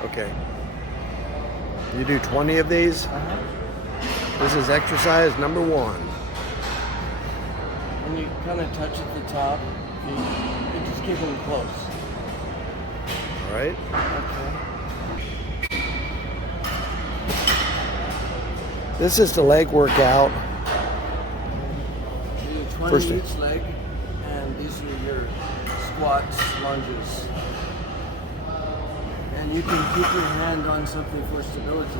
Okay. You do 20 of these? This is exercise number 1. When you kind of touch at the top, you just keep them close. All right. Okay. This is the leg workout. You do 20 each leg, and these are your squats, lunges. And you can keep your hand on something for stability.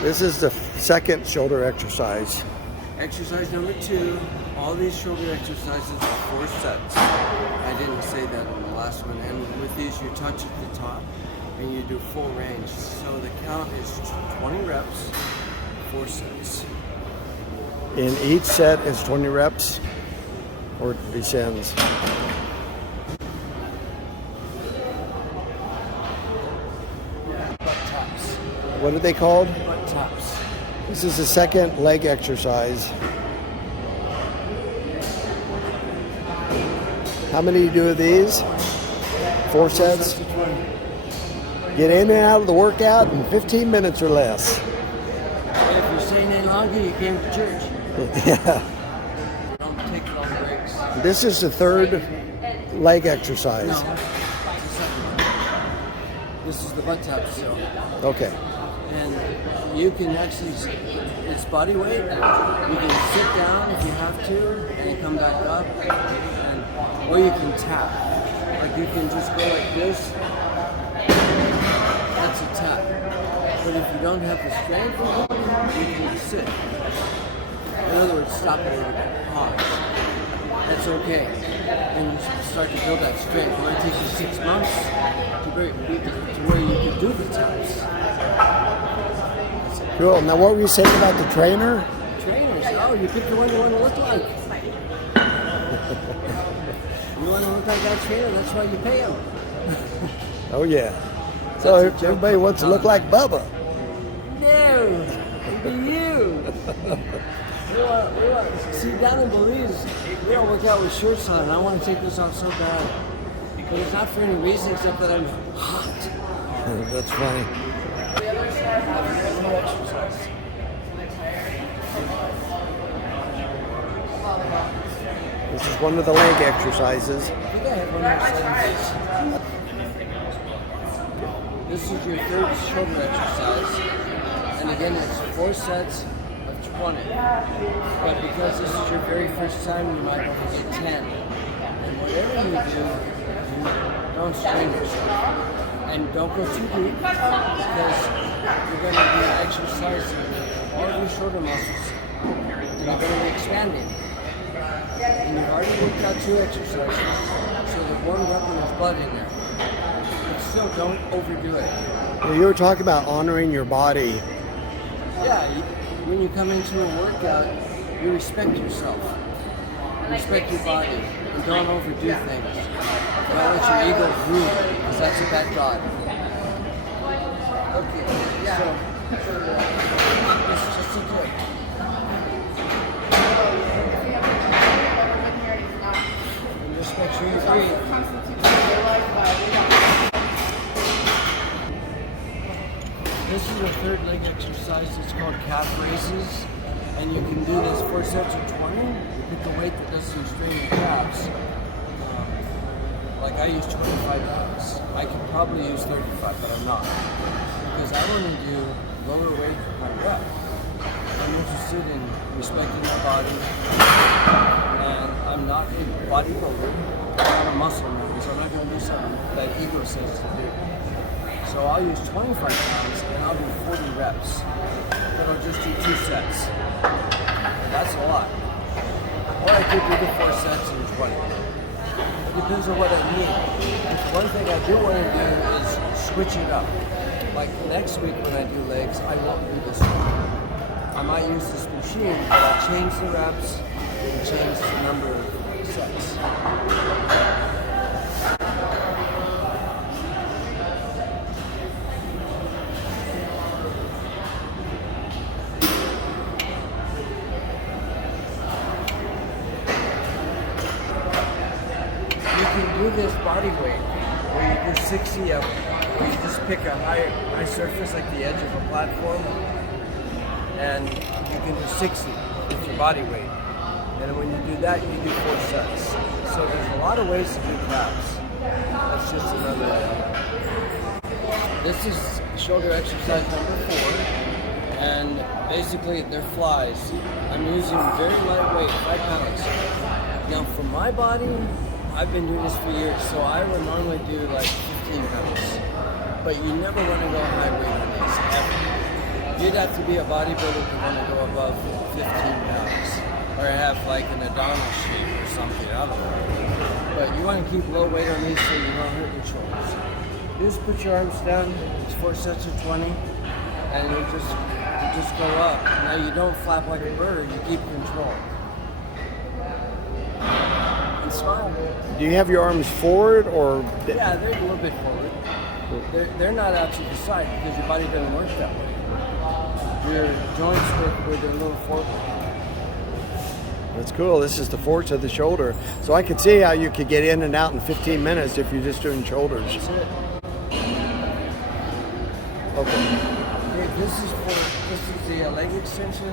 This is the second shoulder exercise. Exercise number 2, all these shoulder exercises are 4 sets. I didn't say that in the last one. And with these, you touch at the top and you do full range. So the count is 20 reps, 4 sets. In each set is 20 reps or descends. Butt taps. What are they called? Butt taps. This is the second leg exercise. How many do you do of these? 4 sets? To 20. Get in and out of the workout in 15 minutes or less. If you're staying any longer, you came to church. Yeah. Don't take long breaks. This is the third leg exercise. No, it's the second one. This is the butt tap still. Okay. And you can actually, it's body weight. You can sit down if you have to and come back up, or you can tap. Like you can just go like this. That's a tap. But if you don't have the strength, you can sit. In other words, stop a little bit, pause. That's okay. And you start to build that strength. It might take you 6 months to where you can do the taps. Cool. Now, what were you saying about the trainer? Trainers, oh, you pick the one you want to look like. You want to look like that trainer, that's why you pay him. Oh, yeah. So everybody wants to look like Bubba. No, it'd be you. we want, see, down in Belize, we don't work out with shirts on, and I want to take this off so bad. But it's not for any reason except that I'm hot. That's funny. This is one of the leg exercises. I think I have one more set of these. This is your third shoulder exercise. And again, it's 4 sets of 20. But because this is your very first time, you might only get 10. And whatever you do, don't strain yourself. And don't go too deep because you're going to be exercising all of your shoulder muscles. And you're going to be expanding. And you've already worked out 2 exercises, so the warmed up and there's blood in there. But still, don't overdo it. Well, you were talking about honoring your body. Yeah, when you come into a workout, you respect yourself. Respect your body. And don't overdo things. Don't let your ego rule, because that's a bad god. Okay, so this is just a trick. And just make sure you breathe. This is the third leg exercise. It's called calf raises. And you can do this 4 sets of 20. You pick a weight that doesn't strain your calves. Like I use 25 pounds. I could probably use 35, but I'm not. Because I want to do lower weight per rep. I'm interested in respecting my body. And I'm not a bodybuilder. I'm not a muscle man, so I'm not going to do something that ego says to do. So I'll use 25 pounds and I'll do 40 reps. Then I'll just do 2 sets. That's a lot. Or I could do the 4 sets in 20. It depends on what I need. One thing I do want to do is switch it up. Like next week when I do legs, I won't do this one. I might use this machine, but I'll change the reps and change the number of sets. You can do this body weight where you do 60 of where you just pick a high surface like the edge of a platform, and you can do 60 with your body weight. And when you do that, you do 4 sets. So there's a lot of ways to do calves. That's just another way. This is shoulder exercise number 4, and basically they're flies. I'm using very lightweight, 5 pounds. Now for my body, I've been doing this for years, so I would normally do like 15 pounds. But you never want to go high weight on these, ever. You'd have to be a bodybuilder to want to go above 15 pounds. Or have like an Adonis shape or something, I don't know. But you want to keep low weight on these so you don't hurt your shoulders. You just put your arms down, it's 4 sets of 20, and you just go up. Now you don't flap like a bird, you keep control. And smile. Do you have your arms forward or? Yeah, they're a little bit forward. They're not out to the side because your body doesn't work that way. Your joints work with a little forward. That's cool. This is the force of the shoulder. So I could see how you could get in and out in 15 minutes if you're just doing shoulders. That's it. Okay. This is the leg extension,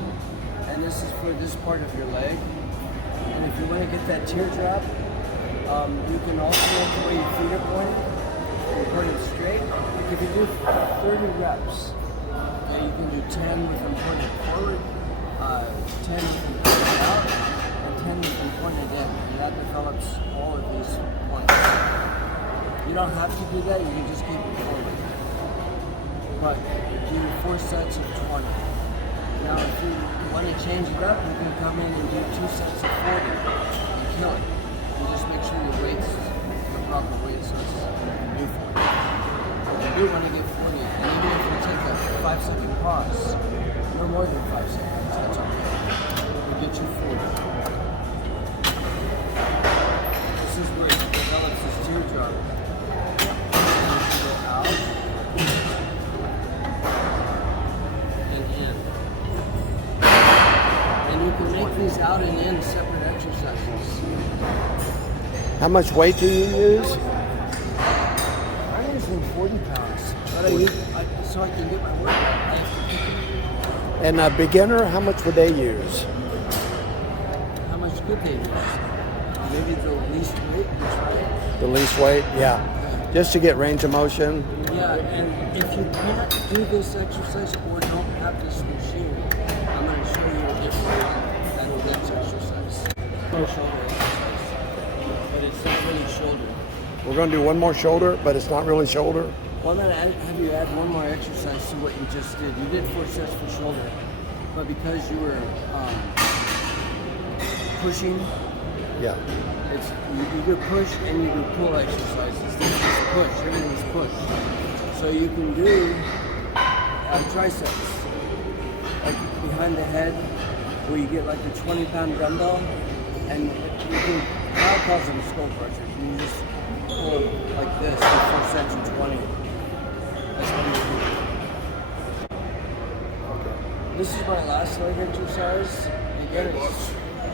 and this is for this part of your leg. And if you want to get that teardrop, you can alternate the way your feet are pointed. You're pointed straight. If you do 30 reps, you can do 10 with them pointed forward, 10 with them pointed out, and 10 with them pointed in. And that develops all of these points. You don't have to do that, you can just keep it forward. But do 4 sets of 20. Now if you want to change it up, you can come in and do 2 sets of 40 and kill it. And just make sure your weight's the proper weight so it's new for you. You do want to get 40, and even if you take a 5-second pause, no more than 5 seconds, that's okay. We'll get you 40. This is where it develops this teardrop. Go out and in. And you can make these out and in separate exercises. How much weight do you use? I'm using 40 pounds, but so I can get my work out. I have to pick it. And a beginner, how much would they use? How much could they use? Maybe the least weight, that's right. The least weight? Yeah. Just to get range of motion. Yeah, and if you can't do this exercise or don't have this machine, I'm going to show you a different one than the next exercise. No shoulder exercise, but it's not really shoulder. We're going to do one more shoulder, but it's not really shoulder. Well, I'm going to have you add one more exercise to what you just did. You did 4 sets for shoulder, but because you were pushing, Yeah. you do push and you do pull exercises. This is push, everything is push. So you can do triceps, like behind the head, where you get like a 20-pound dumbbell, and you can, Kyle calls them skull crushers. You just pull them like this, 4 sets of 20. That's what you do. This is my last leg exercise. Again,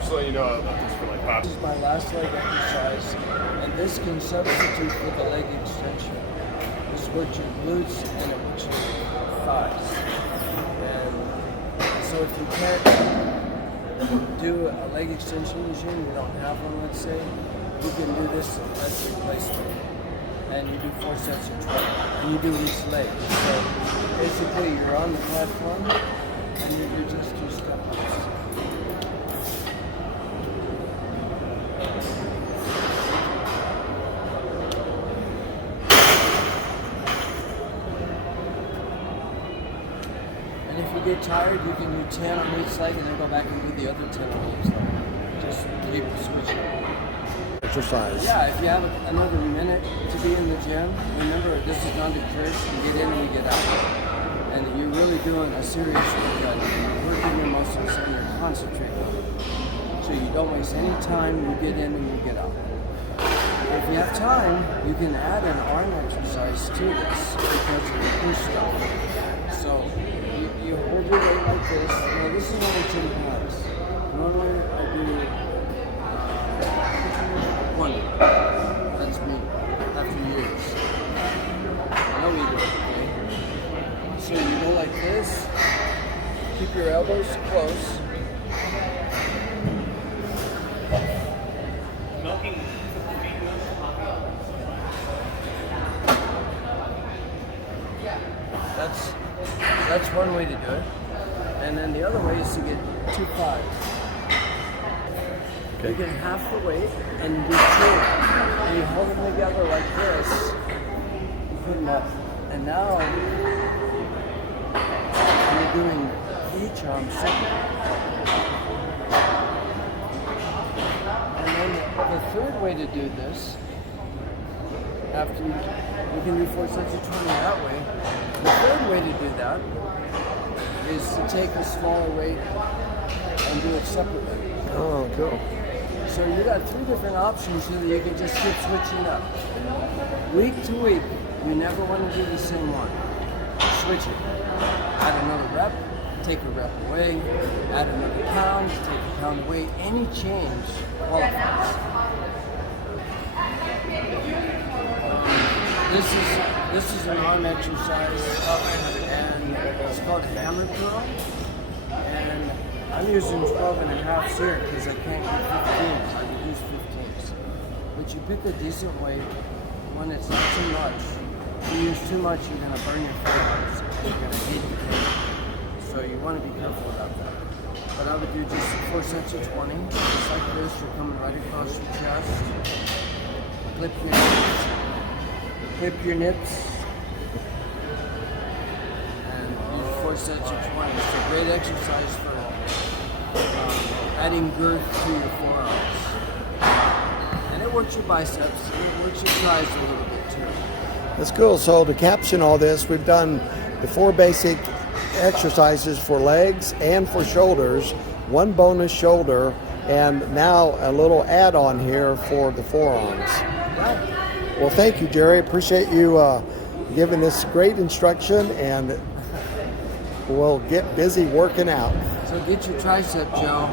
Just let you know about this for like pop. this is my last leg exercise, and this can substitute for the leg extension. This works your glutes and it works your thighs. And so if you can't do a leg extension machine, you don't have one, let's say, you can do this as a replacement. And you do 4 sets of 20, and you do each leg. So basically you're on the platform, and you do just 2 step-ups. And if you get tired, you can do 10 on each leg and then go back and do the other 10 on each leg. Just keep switching. Exercise. Yeah, if you have another minute to be in the gym, remember this is not a church. You get in and you get out. And you're really doing a serious workout. You're working your muscles and you're concentrating on it. So you don't waste any time, you get in and you get out. If you have time, you can add an arm exercise to this because of the push stuff. So you hold your weight like this. Now this is only 10 pounds. Normally I do 20. That's me. So you go like this, keep your elbows close. That's one way to do it. And then the other way is to get 2 5s. You get half the weight and you do 2. And you hold them together like this. You put them up. And now you're doing each arm separate. And then the third way to do this, after you can do 4 sets of 20 that way. The third way to do that is to take a smaller weight and do it separately. Oh, cool. So you got 3 different options so that you can just keep switching up. Week to week, you never want to do the same one. Switch it. Add another rep, take a rep away, add another pound, take a pound away. Any change qualifies. This is an arm exercise, and it's called hammer curl. And I'm using 12.5s here because I can't get 15s. I reduce 15s. But you pick a decent weight when it's not too much. If you use too much, you're going to burn your fingers. You're going to hate the pain. So you want to be careful about that. But I would do just 4 sets of 20, just like this. You're coming right across your chest. Flip your hips. Flip your nips. And do 4 sets of 20. It's a great exercise for adding girth to your forearms. And it works your biceps. It works your thighs a little bit too. That's cool. So to caption all this, we've done the 4 basic exercises for legs and for shoulders, 1 bonus shoulder, and now a little add-on here for the forearms. Well, thank you, Jerry. Appreciate you giving this great instruction, and we'll get busy working out. So get your tricep, Joe.